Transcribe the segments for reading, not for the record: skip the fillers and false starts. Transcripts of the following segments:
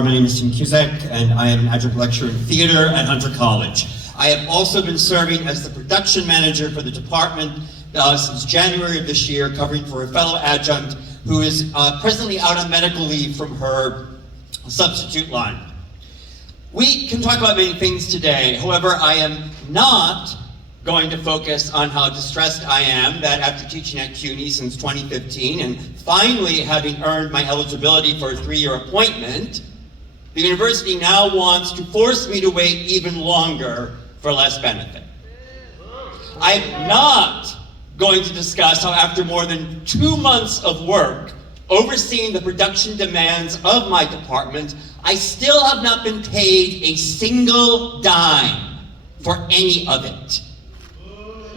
My name is Cusack, and I am an adjunct lecturer in theater at Hunter College. I have also been serving as the production manager for the department since January of this year, covering for a fellow adjunct who is presently out on medical leave from her substitute line. We can talk about many things today. However, I am not going to focus on how distressed I am that after teaching at CUNY since 2015 and finally having earned my eligibility for a 3-year appointment, the university now wants to force me to wait even longer for less benefit. I'm not going to discuss how after more than 2 months of work overseeing the production demands of my department, I still have not been paid a single dime for any of it.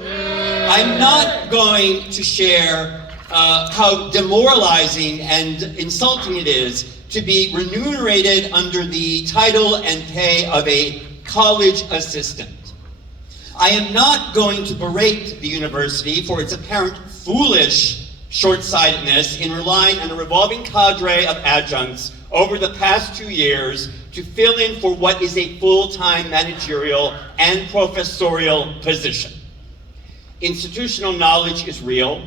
I'm not going to share how demoralizing and insulting it is to be remunerated under the title and pay of a college assistant. I am not going to berate the university for its apparent foolish short-sightedness in relying on a revolving cadre of adjuncts over the past 2 years to fill in for what is a full-time managerial and professorial position. Institutional knowledge is real.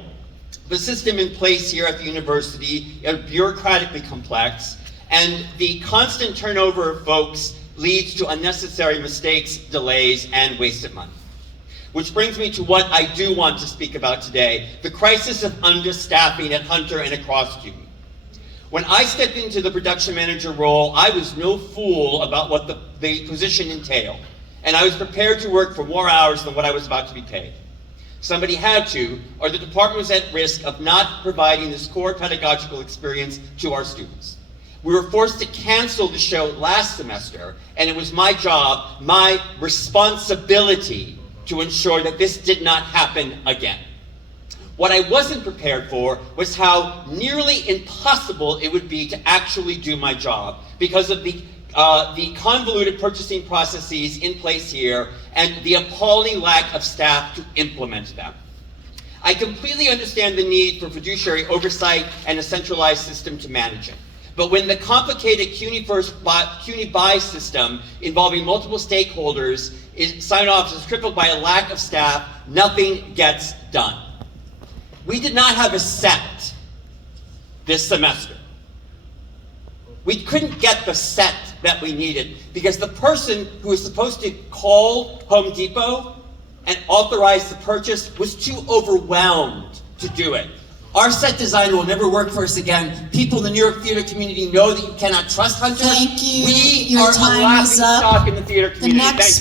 The system in place here at the university is bureaucratically complex, and the constant turnover of folks leads to unnecessary mistakes, delays, and wasted money. Which brings me to what I do want to speak about today, the crisis of understaffing at Hunter and across CUNY. When I stepped into the production manager role, I was no fool about what the position entailed, and I was prepared to work for more hours than what I was about to be paid. Somebody had to, or the department was at risk of not providing this core pedagogical experience to our students. We were forced to cancel the show last semester, and it was my job, my responsibility, to ensure that this did not happen again. What I wasn't prepared for was how nearly impossible it would be to actually do my job because of the convoluted purchasing processes in place here and the appalling lack of staff to implement them. I completely understand the need for fiduciary oversight and a centralized system to manage it. But when the complicated CUNY buy system involving multiple stakeholders is signed off is crippled by a lack of staff, nothing gets done. We did not have a set this semester. We couldn't get the set that we needed because the person who was supposed to call Home Depot and authorize the purchase was too overwhelmed to do it. Our set designer will never work for us again. People in the New York theater community know that you cannot trust Hunter. Thank you. We Your are a time laughing is up. stock in the theater community. The next